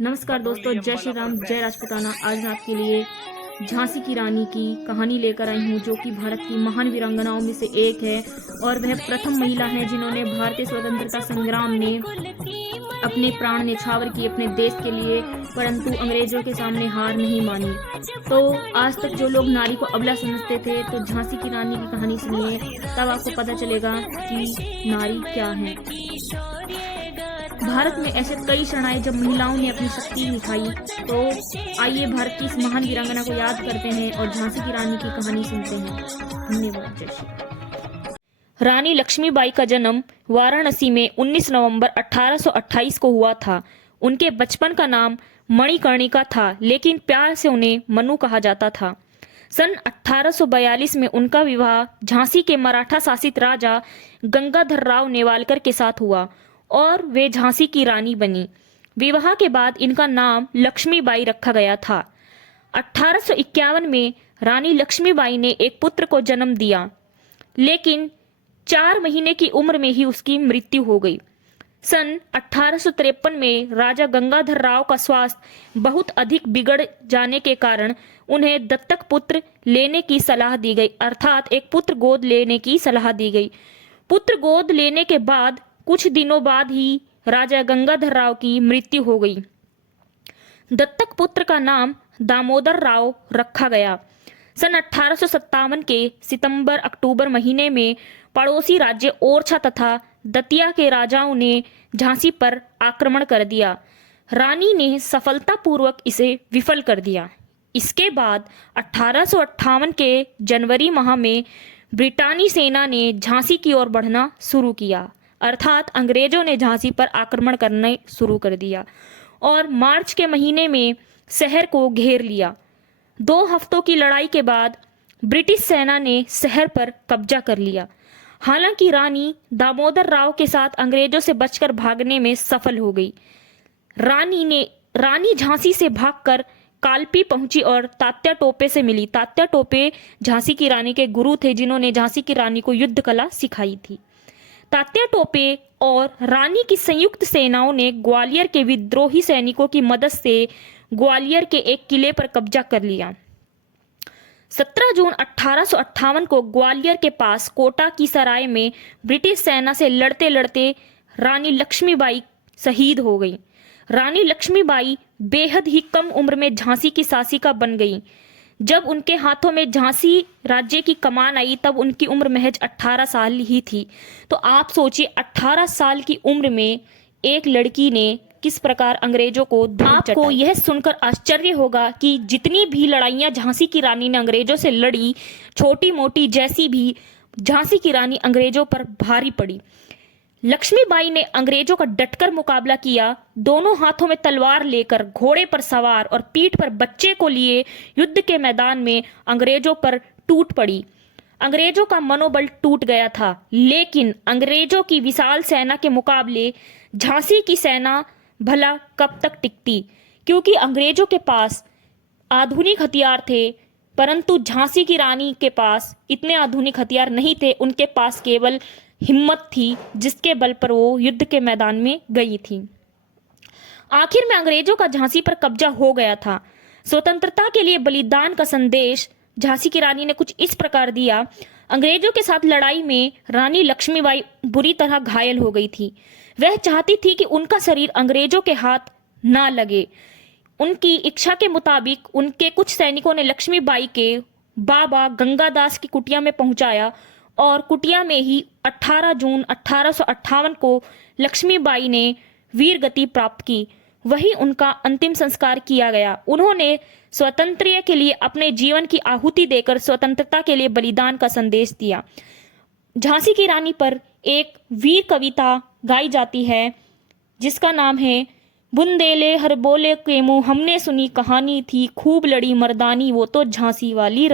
नमस्कार दोस्तों, जय श्री राम, जय राजपूताना। आज मैं आपके लिए झांसी की रानी की कहानी लेकर आई हूँ, जो कि भारत की महान वीरांगनाओं में से एक है और वह प्रथम महिला है जिन्होंने भारतीय स्वतंत्रता संग्राम में अपने प्राण न्यौछावर किए अपने देश के लिए, परंतु अंग्रेजों के सामने हार नहीं मानी। तो आज तक जो लोग नारी को अबला समझते थे, तो झांसी की रानी की कहानी सुनिए, तब आपको पता चलेगा कि नारी क्या है। भारत में ऐसे कई क्षण आए जब महिलाओं ने अपनी शक्ति दिखाई। तो आइए भारत की इस महान वीरांगना को याद करते हैं और झांसी की रानी की कहानी सुनते हैं। धन्यवाद। जय श्री राम। रानी लक्ष्मीबाई का जन्म वाराणसी में 19 नवंबर 1828 को हुआ था। उनके बचपन का नाम मणिकर्णिका था, लेकिन प्यार से उन्हें मनु कहा जाता था। सन 1842 में उनका विवाह झांसी के मराठा शासित राजा गंगाधरराव नेवालकर के साथ हुआ और वे झांसी की रानी बनी। विवाह के बाद इनका नाम लक्ष्मीबाई रखा गया था। 1851 में रानी लक्ष्मीबाई ने एक पुत्र को जन्म दिया, लेकिन 4 महीने की उम्र में ही उसकी मृत्यु हो गई। सन 1853 में राजा गंगाधरराव का स्वास्थ्य बहुत अधिक बिगड़ जाने के कारण उन्हें दत्तक पुत्र लेने की सलाह दी गई, अर्थात एक पुत्र गोद लेने की सलाह दी गई। पुत्र गोद लेने के बाद कुछ दिनों बाद ही राजा गंगाधरराव की मृत्यु हो गई। दत्तक पुत्र का नाम दामोदर राव रखा गया। सन 1857 के सितंबर अक्टूबर महीने में पड़ोसी राज्य ओरछा तथा दतिया के राजाओं ने झांसी पर आक्रमण कर दिया। रानी ने सफलतापूर्वक इसे विफल कर दिया। इसके बाद 1858 के जनवरी माह में ब्रिटानी सेना ने झांसी की ओर बढ़ना शुरू किया, अर्थात अंग्रेजों ने झांसी पर आक्रमण करने शुरू कर दिया और मार्च के महीने में शहर को घेर लिया। 2 हफ्तों की लड़ाई के बाद ब्रिटिश सेना ने शहर पर कब्जा कर लिया। हालांकि रानी दामोदर राव के साथ अंग्रेजों से बचकर भागने में सफल हो गई। रानी झांसी से भागकर कालपी पहुंची और तात्या टोपे से मिली। तात्या टोपे झांसी की रानी के गुरु थे, जिन्होंने झांसी की रानी को युद्ध कला सिखाई थी। तात्या टोपे और रानी की संयुक्त सेनाओं ने ग्वालियर के विद्रोही सैनिकों की मदद से ग्वालियर के एक किले पर कब्जा कर लिया। 17 जून 1858 को ग्वालियर के पास कोटा की सराय में ब्रिटिश सेना से लड़ते लड़ते रानी लक्ष्मीबाई शहीद हो गई। रानी लक्ष्मीबाई बेहद ही कम उम्र में झांसी की शासिका बन गई। जब उनके हाथों में झांसी राज्य की कमान आई, तब उनकी उम्र महज 18 साल ही थी। तो आप सोचिए, 18 साल की उम्र में एक लड़की ने किस प्रकार अंग्रेजों को आपको यह सुनकर आश्चर्य होगा कि जितनी भी लड़ाइयां झांसी की रानी ने अंग्रेजों से लड़ी, छोटी मोटी जैसी भी, झांसी की रानी अंग्रेजों पर भारी पड़ी। लक्ष्मीबाई ने अंग्रेजों का डटकर मुकाबला किया। दोनों हाथों में तलवार लेकर, घोड़े पर सवार और पीठ पर बच्चे को लिए युद्ध के मैदान में अंग्रेजों पर टूट पड़ी। अंग्रेजों का मनोबल टूट गया था, लेकिन अंग्रेजों की विशाल सेना के मुकाबले झांसी की सेना भला कब तक टिकती, क्योंकि अंग्रेजों के पास आधुनिक हथियार थे, परंतु झांसी की रानी के पास इतने आधुनिक हथियार नहीं थे। उनके पास केवल हिम्मत थी, जिसके बल पर वो युद्ध के मैदान में गई थी। आखिर में अंग्रेजों का झांसी पर कब्जा हो गया था। स्वतंत्रता के लिए बलिदान का संदेश झांसी की रानी ने कुछ इस प्रकार दिया। अंग्रेजों के साथ लड़ाई में रानी लक्ष्मीबाई बुरी तरह घायल हो गई थी। वह चाहती थी कि उनका शरीर अंग्रेजों के हाथ ना लगे। उनकी इच्छा के मुताबिक उनके कुछ सैनिकों ने लक्ष्मीबाई के बाबा गंगादास की कुटिया में पहुंचाया और कुटिया में ही 18 जून 1858 को लक्ष्मीबाई ने वीर गति प्राप्त की। वही उनका अंतिम संस्कार किया गया। उन्होंने स्वातंत्र्य के लिए अपने जीवन की आहुति देकर स्वतंत्रता के लिए बलिदान का संदेश दिया। झांसी की रानी पर एक वीर कविता गाई जाती है, जिसका नाम है बुंदेले हर बोले के मुंह, हमने सुनी कहानी थी खूब लड़ी मर्दानी, वो तो झांसी वाली